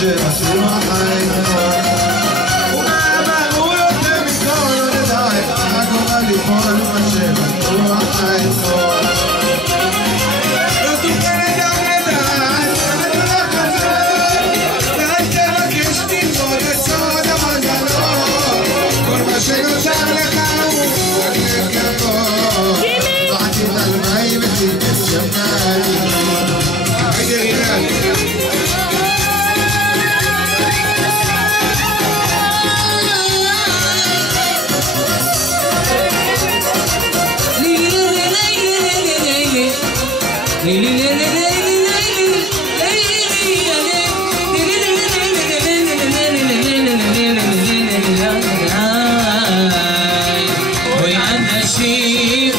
שעשינו החיים ומאבק הוא יותר מכל לא נדע איך הגורל ליפול מה שעשינו החיים לא תוכל גם לדעת הדבר כזה ואל תבקש תלמוד לסוד המנגנון כל מה שנותר לך הוא רק לכבוד בעתיד הלוואי ותתשמעי אנשים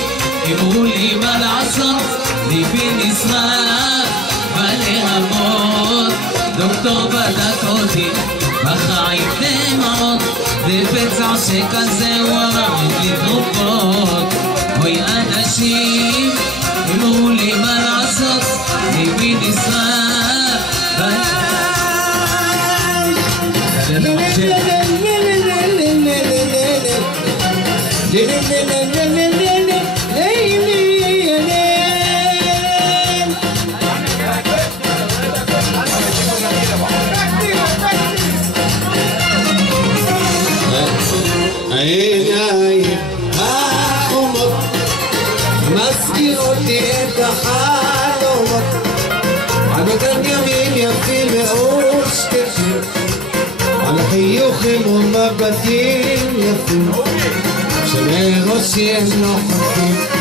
אמרו לי מה לעשות, ליבי נשרף בלהבות, דוקטור בדק אותי בחיים דמעות, בפצע שכזה הוא אמר לי תרופות. אוי אנשים אמרו לי מה לעשות, ליבי נשרף עיניי החומות מזכירות לי את החלומות על אותם ימים יפים מאוד שקטים על חיוכים ומבטים יפים שמראשי הם נוחים